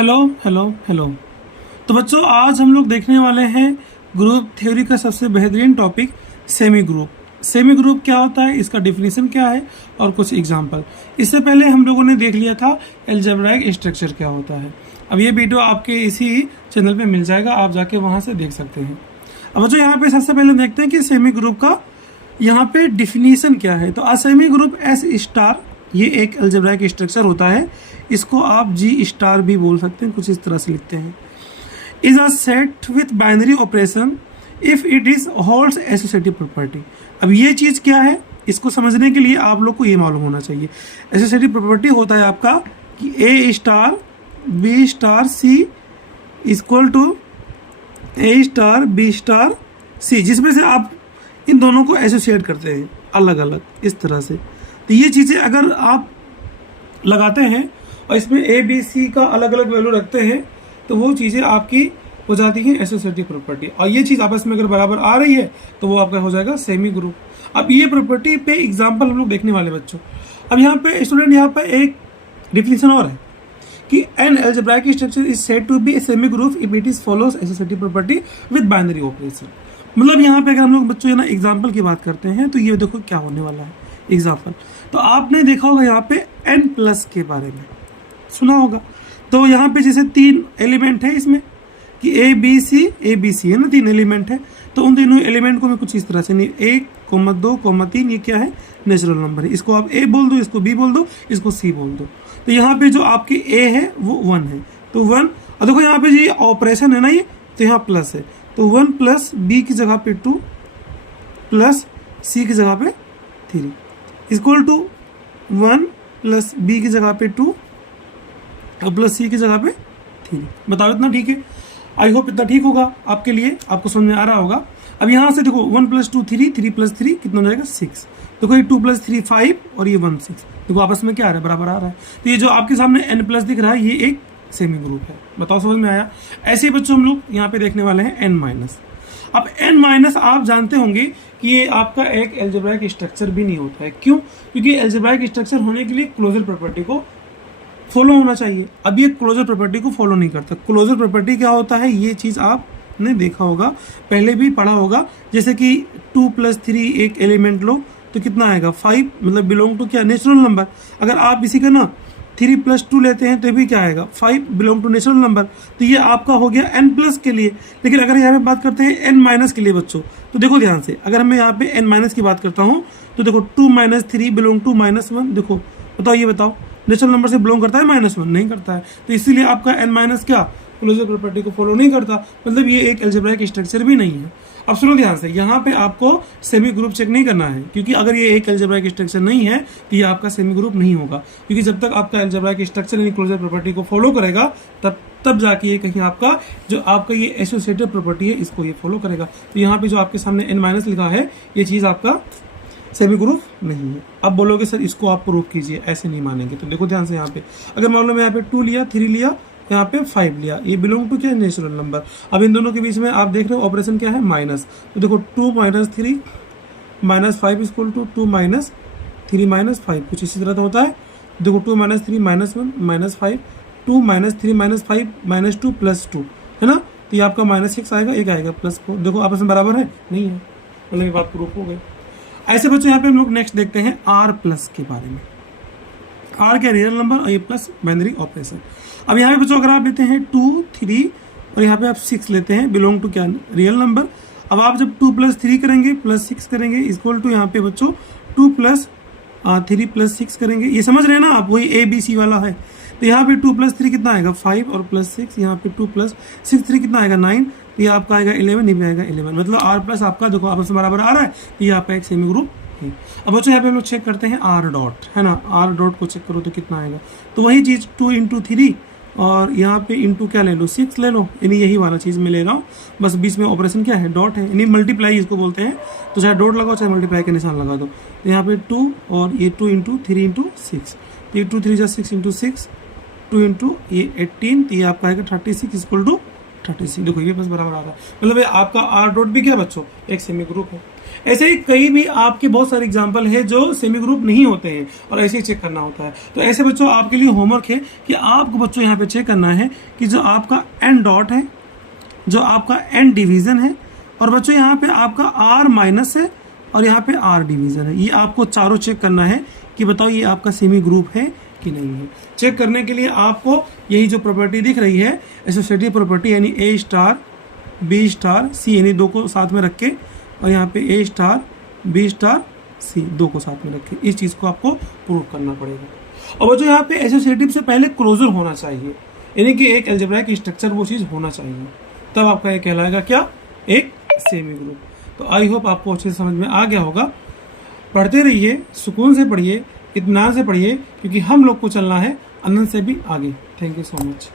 Hello hello hello. तो बच्चों आज हम लोग देखने वाले हैं ग्रुप थ्योरी का सबसे बेहतरीन topic semi group. Semi group क्या होता है, इसका डिफिनीशन क्या है और कुछ एग्जांपल। इससे पहले हम लोगों ने देख लिया था अलजेब्राइक स्ट्रक्चर क्या होता है। अब ये वीडियो आपके इसी चैनल पे मिल जाएगा, आप जाके वहाँ से देख सकते हैं। अब बच्चों यहाँ पे सबसे पहले देखते हैं कि सेमी ग्रुप का यहाँ पे डिफिनीशन क्या है। तो सेमी ग्रुप एस स्टार ये एक अलजेब्राइक स्ट्रक्चर होता है, इसको आप जी स्टार भी बोल सकते हैं, कुछ इस तरह से लिखते हैं। Is a set with binary operation if it is holds associative property. अब ये चीज क्या है, इसको समझने के लिए आप लोग को ये मालूम होना चाहिए। एसोसिएटिव प्रॉपर्टी होता है आपका कि A star B star C equal to A star B star C, जिसमें से आप इन दोनों को एसोसिएट करते हैं अलग अलग इस तरह से। तो ये चीज़ें अगर आप लगाते हैं और इसमें ए बी सी का अलग अलग वैल्यू रखते हैं तो वो चीज़ें आपकी हो जाती हैं एसोसिएटिव प्रॉपर्टी। और ये चीज़ आपस में अगर बराबर आ रही है तो वो आपका हो जाएगा सेमी ग्रुप। अब ये प्रॉपर्टी पे एग्जांपल हम लोग देखने वाले बच्चों। अब यहाँ पे स्टूडेंट यहाँ पे एक डिफिनीशन और है कि an algebraic structure is said to be a semi group if it is follows associative property with binary operation. मतलब यहाँ पे अगर हम लोग बच्चों ना एग्जाम्पल की बात करते हैं तो ये देखो क्या होने वाला है एग्जाम्पल। तो आपने देखा होगा यहाँ पे n प्लस के बारे में सुना होगा। तो यहाँ पे जैसे तीन एलिमेंट है इसमें कि ए बी सी है ना, तीन एलिमेंट है। तो उन तीनों एलिमेंट को मैं कुछ इस तरह से नहीं 1, 2, 3 ये क्या है, नेचुरल नंबर है। इसको आप ए बोल दो, इसको बी बोल दो, इसको सी बोल दो। तो यहाँ पे जो आपकी ए है वो 1 है, तो 1। और देखो यहाँ पे जो ऑपरेशन है ना ये, तो यहाँ प्लस है, तो 1 प्लस बी की जगह पे 2 प्लस सी की जगह पे 3 इक्वल टू 1 प्लस बी की जगह पे 2 और प्लस सी की जगह पे 3। बताओ इतना ठीक है? आई होप इतना ठीक होगा आपके लिए, आपको समझ में आ रहा होगा। अब यहाँ से देखो 1 प्लस 2 3, 3 प्लस 3 कितना हो जाएगा 6। देखो ये 2 प्लस 3 5 और ये 1 6। देखो आपस में क्या आ रहा है, बराबर आ रहा है। तो ये जो आपके सामने n प्लस दिख रहा है ये एक सेमी ग्रुप है। बताओ समझ में आया? ऐसे ही बच्चों हम लोग यहाँ पे देखने वाले हैं n माइनस। अब n माइनस आप जानते होंगे कि ये आपका एक अलजेब्राइक स्ट्रक्चर भी नहीं होता है। क्यों? क्योंकि अलजेब्राइक स्ट्रक्चर होने के लिए क्लोजर प्रॉपर्टी को फॉलो होना चाहिए। अब ये क्लोजर प्रॉपर्टी को फॉलो नहीं करता। क्लोजर प्रॉपर्टी क्या होता है, ये चीज़ आपने देखा होगा, पहले भी पढ़ा होगा। जैसे कि 2 प्लस 3 एक एलिमेंट लो तो कितना आएगा 5, मतलब बिलोंग टू क्या, नेचुरल नंबर। अगर आप इसी का ना 3 प्लस 2 लेते हैं तो भी क्या आएगा 5, बिलोंग टू नेचुरल नंबर। तो ये आपका हो गया n प्लस के लिए। लेकिन अगर यहाँ पे बात करते हैं n माइनस के लिए बच्चों, तो देखो ध्यान से, अगर मैं यहाँ पे n माइनस की बात करता हूँ तो देखो 2 माइनस 3 बिलोंग टू -1। देखो बताओ, ये बताओ नेचुरल नंबर से बिलोंग करता है -1? नहीं करता है। तो इसीलिए आपका n माइनस क्या, क्लोजर प्रॉपर्टी को फॉलो नहीं करता, मतलब ये एक अलजेब्राइक स्ट्रक्चर भी नहीं है। अब सुनो ध्यान से, यहाँ पे आपको सेमी ग्रुप चेक नहीं करना है, क्योंकि अगर ये एक अलजेब्राइक स्ट्रक्चर नहीं है तो ये आपका सेमी ग्रुप नहीं होगा। क्योंकि जब तक आपका अलजेब्राइक स्ट्रक्चर यानी क्लोजर प्रॉपर्टी को फॉलो करेगा तब जाके ये कहीं आपका जो आपका ये एसोसिएटिव प्रॉपर्टी है इसको ये फॉलो करेगा। तो यहाँ पे जो आपके सामने n माइनस लिखा है ये चीज़ आपका सेमी ग्रुप नहीं है। अब बोलोगे सर इसको आप प्रूफ कीजिए, ऐसे नहीं मानेंगे। तो देखो ध्यान से, यहाँ पे अगर मान लो मैं यहाँ पे 2 लिया, 3 लिया, यहाँ पे 5 लिया, ये बिलोंग टू क्या है, नेचुरल नंबर। अब इन दोनों के बीच में आप देख रहे हो ऑपरेशन क्या है, माइनस। तो देखो 2 minus 3 minus 5 equal to 2 minus 3 minus 5, कुछ इसी तरह तो होता है। देखो 2 minus 3 -1 minus 5, 2 minus 3 minus 5 -2 plus 2 है ना। तो ये आपका -6 आएगा, एक आएगा +4। देखो आपस में बराबर है, नहीं है, मतलब ये बात प्रूफ हो गई। ऐसे बच्चों यहाँ पे हम लोग नेक्स्ट देखते हैं r प्लस के बारे में। r क्या, रियल नंबर, और ये प्लस बाइनरी ऑपरेशन। अब यहाँ पे बच्चों अगर आप लेते हैं 2 3 और यहाँ पे आप 6 लेते हैं, बिलोंग टू क्या, रियल नंबर। अब आप जब 2 प्लस 3 करेंगे प्लस 6 करेंगे इक्वल टू यहाँ पे बच्चों 2 प्लस 3 प्लस 6 करेंगे, ये समझ रहे हैं ना आप, वही ए बी सी वाला है। तो यहाँ पे 2 प्लस 3 कितना आएगा 5 और प्लस 6, यहाँ पे 2 प्लस 6 3 कितना आएगा 9। तो ये आपका आएगा 11, ये भी आएगा 11, मतलब r प्लस आपका देखो आपस में बराबर आ रहा है। तो ये आपका एक सेमी ग्रुप है। अब बच्चों यहाँ पे हम लोग चेक करते हैं r डॉट, है ना। r डॉट को चेक करो तो कितना आएगा, तो वही चीज़ 2 × 3 और यहाँ पे इंटू क्या ले लो 6 ले लो, यानी यही वाला चीज़ मैं ले रहा हूँ। बस बीच में ऑपरेशन क्या है, डॉट है, यानी मल्टीप्लाई इसको बोलते हैं। तो चाहे डॉट लगाओ चाहे मल्टीप्लाई का निशान लगा दो। तो यहाँ पे 2 और ये 2 × 3 × 6, तो ये 2 3 जा 6 × 6, 2 × ये 18, तो ये आपका आएगा 36 इक्वल टू 36। देखो ये बस बराबर आ रहा है, मतलब ये आपका r डॉट भी क्या बच्चों एक सेमी ग्रुप है। ऐसे ही कई भी आपके बहुत सारे एग्जाम्पल है जो सेमी ग्रुप नहीं होते हैं और ऐसे ही चेक करना होता है। तो ऐसे बच्चों आपके लिए होमवर्क है कि आपको बच्चों यहाँ पे चेक करना है कि जो आपका एन डॉट है, जो आपका एन डिवीजन है, और बच्चों यहाँ पे आपका आर माइनस है और यहाँ पे आर डिवीजन है, ये आपको चारों चेक करना है कि बताओ ये आपका सेमी ग्रुप है कि नहीं है। चेक करने के लिए आपको यही जो प्रॉपर्टी दिख रही है एसोसिएटिव प्रॉपर्टी, यानी ए स्टार बी स्टार सी, यानी दो को साथ में रख के, और यहाँ पे ए स्टार बी स्टार सी दो को साथ में रख के, इस चीज़ को आपको प्रूव करना पड़ेगा। और बच्चों यहाँ पे एसोसिएटिव से पहले क्लोजर होना चाहिए, यानी कि एक अलजेब्राइक स्ट्रक्चर वो चीज़ होना चाहिए, तब आपका ये कहलाएगा क्या, एक सेमी ग्रुप। तो आई होप आपको अच्छे से समझ में आ गया होगा। पढ़ते रहिए, सुकून से पढ़िए, इत्मीनान से पढ़िए, क्योंकि हम लोग को चलना है अनंत से भी आगे। Thank you so much.